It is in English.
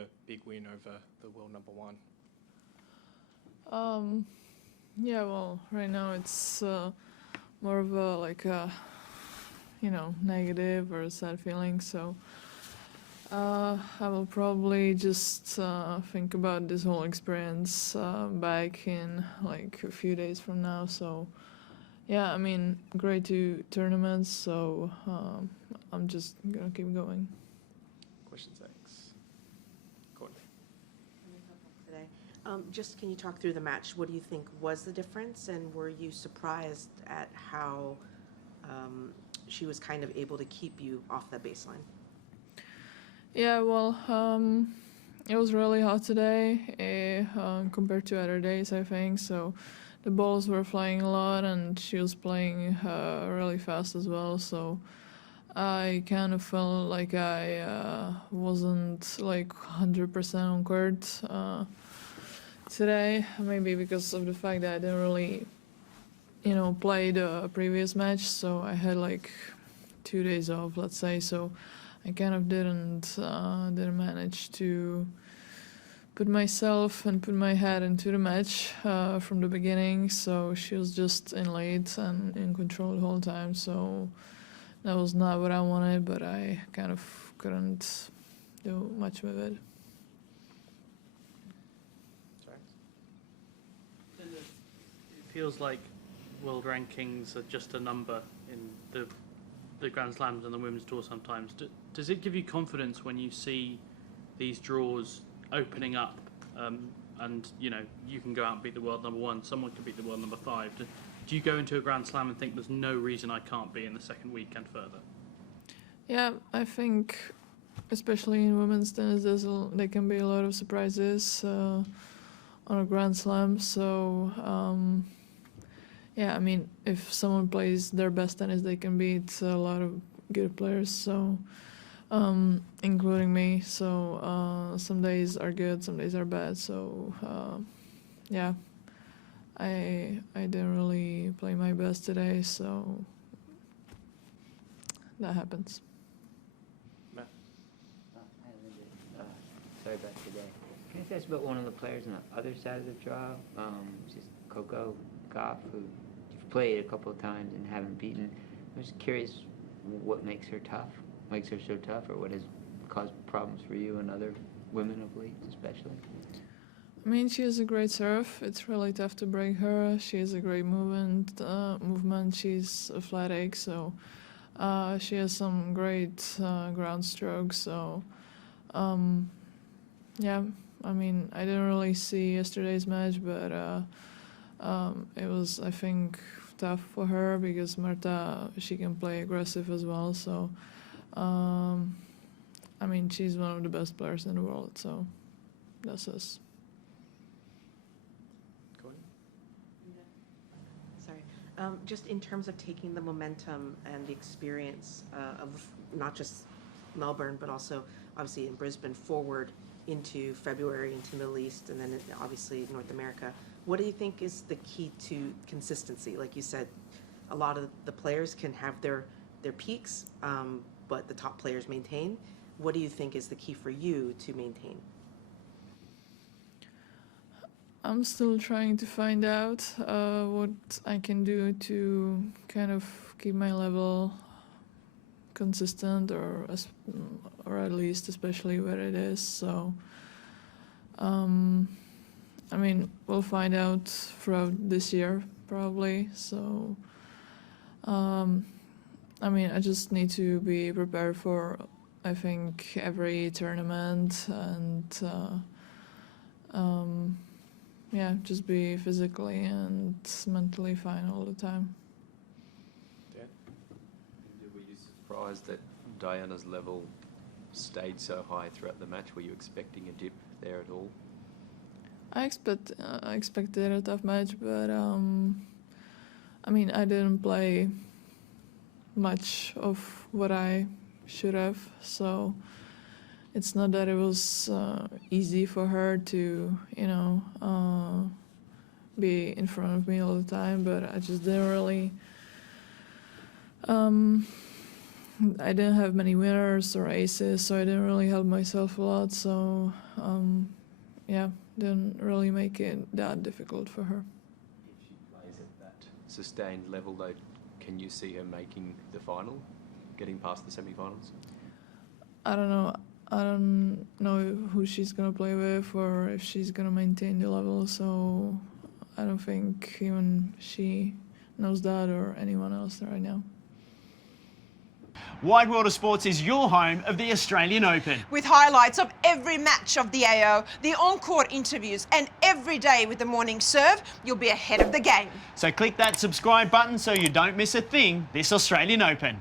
her big win over the world number one? Yeah, well, right now it's more of a like a negative or a sad feeling. So I will probably just think about this whole experience back in like a few days from now. So yeah, I mean, great two tournaments. So I'm just gonna keep going. Question 6. Courtney. Today. Just can you talk through the match? What do you think was the difference, and were you surprised at how she was kind of able to keep you off that baseline? Yeah, well, it was really hot today compared to other days, I think. So the balls were flying a lot, and she was playing really fast as well. So I kind of felt like I wasn't like 100% on court today. Maybe because of the fact that I didn't really, play the previous match. So I had like 2 days off, let's say. So I kind of didn't manage to put myself and put my head into the match from the beginning. So she was just in late and in control the whole time. So that was not what I wanted, but I kind of couldn't do much with it. It feels like world rankings are just a number in the Grand Slams and the Women's Tour sometimes. Does it give you confidence when you see these draws opening up and you can go out and beat the world number one, someone can beat the world number 5? Do you go into a Grand Slam and think there's no reason I can't be in the second week and further? Yeah, I think especially in women's tennis there can be a lot of surprises on a Grand Slam. So yeah, I mean, if someone plays their best tennis, they can beat a lot of good players. So including me. So some days are good, some days are bad. So yeah, I didn't really play my best today, so that happens. Matt. Sorry about today. Can I just ask about one of the players on the other side of the draw? Just Coco Gauff, who you've played a couple of times and haven't beaten. I'm just curious what makes her so tough, or what has caused problems for you and other women of late, especially? I mean, she has a great serve. It's really tough to break her. She has a great movement. She's athletic, so she has some great ground strokes. So yeah, I mean, I didn't really see yesterday's match, but it was, I think, tough for her because Marta, she can play aggressive as well. So I mean, she's one of the best players in the world. So that's us. Sorry. Just in terms of taking the momentum and the experience of not just Melbourne, but also obviously in Brisbane forward into February, into Middle East, and then obviously North America, what do you think is the key to consistency? Like you said, a lot of the players can have their peaks, but the top players maintain. What do you think is the key for you to maintain? I'm still trying to find out what I can do to kind of keep my level consistent, or at least especially where it is. So I mean, we'll find out throughout this year probably. So I mean, I just need to be prepared for, I think, every tournament, and yeah, just be physically and mentally fine all the time. Dan? Were you surprised that Diana's level stayed so high throughout the match? Were you expecting a dip there at all? I expected a tough match, but I mean, I didn't play much of what I should have, so it's not that it was easy for her to, be in front of me all the time, but I just didn't really I didn't have many winners or aces, so I didn't really help myself a lot. So yeah, didn't really make it that difficult for her. If she plays at that sustained level, though, can you see her making the final, getting past the semi-finals? I don't know. I don't know who she's gonna play with or if she's gonna maintain the level. So I don't think even she knows that or anyone else right now. Wide World of Sports is your home of the Australian Open. With highlights of every match of the AO, the on-court interviews, and every day with the morning serve, you'll be ahead of the game. So click that subscribe button so you don't miss a thing this Australian Open.